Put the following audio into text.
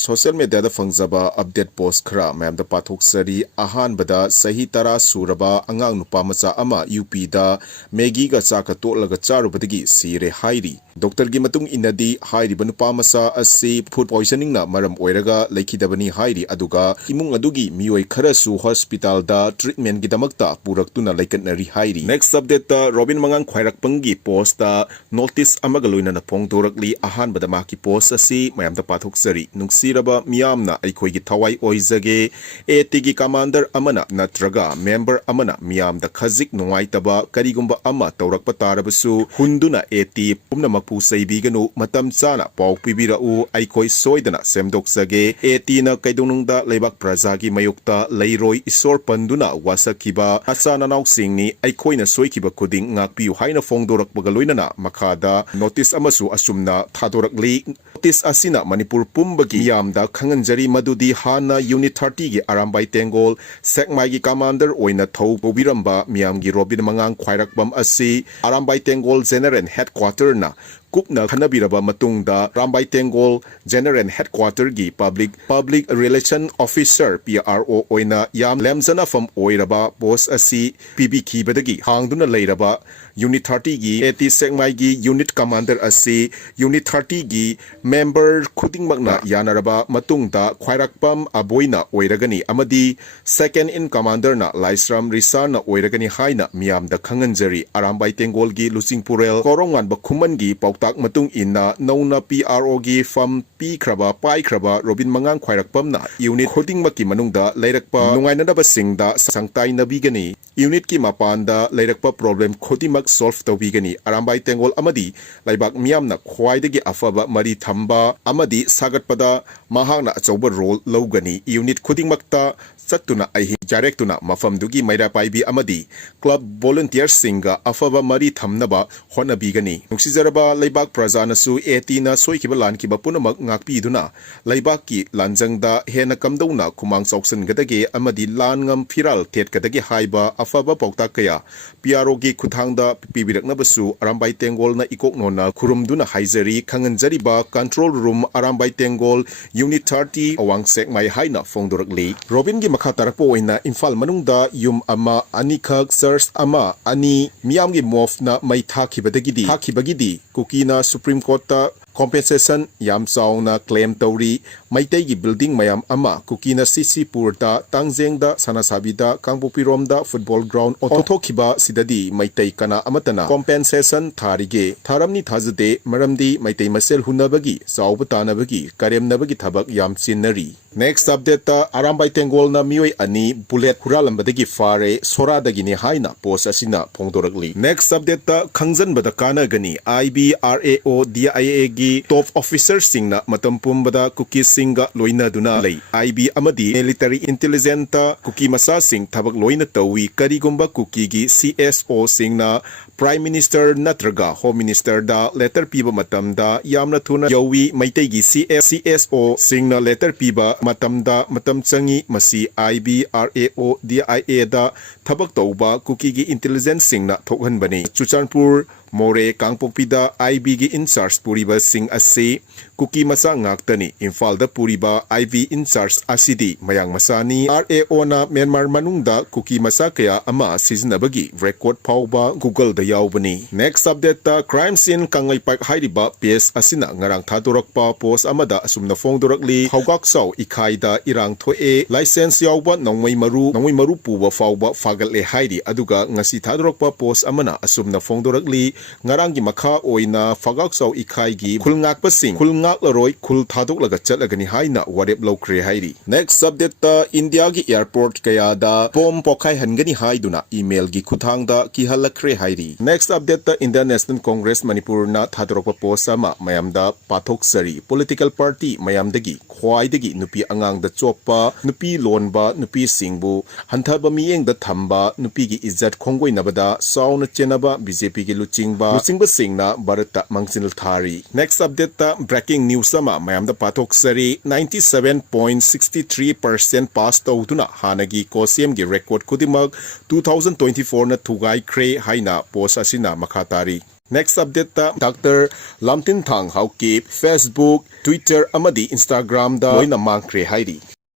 Social media da fangjaba update post khara mayam da pathok sari ahan bada sahi tara suraba angang nupa macha ama UP da Maggi ga chaka tolaga charubdgi sire hairi doctor gi matung inadi hairi banupa macha asi food poisoning na maram oiraga lekhidabani hairi aduga imung adugi mioi khara su hospital da treatment gi damakta puraktuna laikanari hairi. Next update da Robin mangang khwairak pangi post da notice amaga loina na phongdorakli ahan bada maki post asi mayam da pathok sari nungsi raba miyamna aikoi gi thawai oizage etigi commander amana natraga member amana miyamda khazik nungaitaba karigumba ama taurakpa tarabasu hunduna eti pumna mapu saibiganu matam chana paw pibirau aikoi soidana semdoksage eti na kaidonungda leibak prajagi mayukta leiroi isor panduna wasakiba asana nausingni aikoina soikiba kuding ngakpiu haina phongdorakpaga loinana makhada notice amasu asumna thadorakli notice asina manipur pumbagi da khanganjari madudi hana unit 30 gi arambai tengol sekmai gi commander oina thau bobiramba miyam gi Robin mangang khwairakbam asi arambai tengol general headquarter na kupna khanabiraba matungda rambai tengol general headquarter gi public relation officer PRO oina yam lemjana from oiraba boss asi PBK badagi hangduna leiraba unit 30 gi 80 sekmai gi unit commander asi unit 30 gi member khuding magna yanaraba matungda khwairakpam aboina oiragani amadi second in commander na laisram risana oiragani haina miyamda khanganjari arambai tengol gi luchingpurel korongan bakhuman gi tak matung inna nauna PRO gi fam pi khraba pai khraba Robin mangang khwairakpam na unit khoding maki manungda leirakpa nungainadaba singda sangtai nabigani unit ki mapanda leirakpa problem khodimak solve tawbigani arambai tengol amadi laibak miyamna khwaidagi afaba mari thamba amadi sagatpada mahakna achauba role logani unit khoding makta satuna ahi directuna mafamdugi maira paibi amadi club volunteers singa afaba mari thamnaba honabigani nuksijaraba leibak prajana su etina soikiba lankiba punamak ngakpi duna leibak ki lanjangda hena kamdona kumang sauksan gadage amadi langam firal tet gadage haiba afaba paukta kaya PRO gi khuthangda pibiraknabasu arambai tengol na ikoknona khurumduna haizari khanganjariba control room arambai tengol unit 30 awang sekmai haina phongdorakli Robin gi makha tarakpo oina Imphal manungda yum ama anikak search ama ani miyamgi mofna mai thakibagidi kukina Supreme Court ta compensation yam sauna claim tauri maitai gi building mayam ama kukina CC purta tangjengda sanasabida kangpopiromda football ground otokhiba sidadi maitai kana amatana compensation tharige tharamni thajade maramdi maitai masel hunabagi saubatanabagi karemnabagi thabak yam chinnari. Next update ta arambai tengol na mioi ani bullet huralambadagi fare soradagi ni haina post asina phongdorakli. Next update ta khangjanbada kana gani IBRAO DIA gi top officer singna matampum-bada cookie singa loina duna lay IB amadi military intelligence ta cookie masa sing thabak loina tawi karigumba cookie gi CSO singna Prime Minister natraga Home Minister da letter piba matamda yamna thuna yawi maitai gi CSO singna letter piba matamda matam changi masi IBRAO DIA da thabak tauba cookie gi intelligence singna thokhan bani Chuchanpur More Kangpokpida IB gi in charge puriba sing ase cookie masa ngaktani Imphal da puriba IB in charge asidi mayang masani RAO na Myanmar manungda cookie masa kaya ama sizinabagi record pauba Google da yawbani. Next update ta crime scene kangai park hairiba PS asina ngarang thadorakpa post amada asumna phongdorakli hawgak saw ikhaida irang thoe license yawba nongmai maru puba fawba fagal hairi aduga ngasi thadorakpa post amana asumna phongdorakli ngarangi makha oina fagak saw ikhai gi khulngak pasing khulngak laroi khul thadok laga chatlagani haina warep lokre hairi. Next update ta India gi airport kaya da bom pokhai hangani haiduna email gi khuthangda ki halakre hairi. Next update ta Indian National Congress Manipur na thadorokpa post ama mayamda pathok sari political party mayamdagi khwaidagi nupi angang da choppa nupi lonba nupi singbu hanthaba miyeng da thamba nupi gi izzat khongoi nabada sauna chenaba BJP gi luchingba singna Bharata mangsinal thari. Next update ta breaking news ama mayamda pathok sari 97.63% pass tawduna hanagi kosem gi record kudimak 2024 na thugai kre haina post asina makhatari. Next update ta Dr. Lamtin Thang Haukip Facebook, Twitter amadi Instagram da loina mangkre hairi.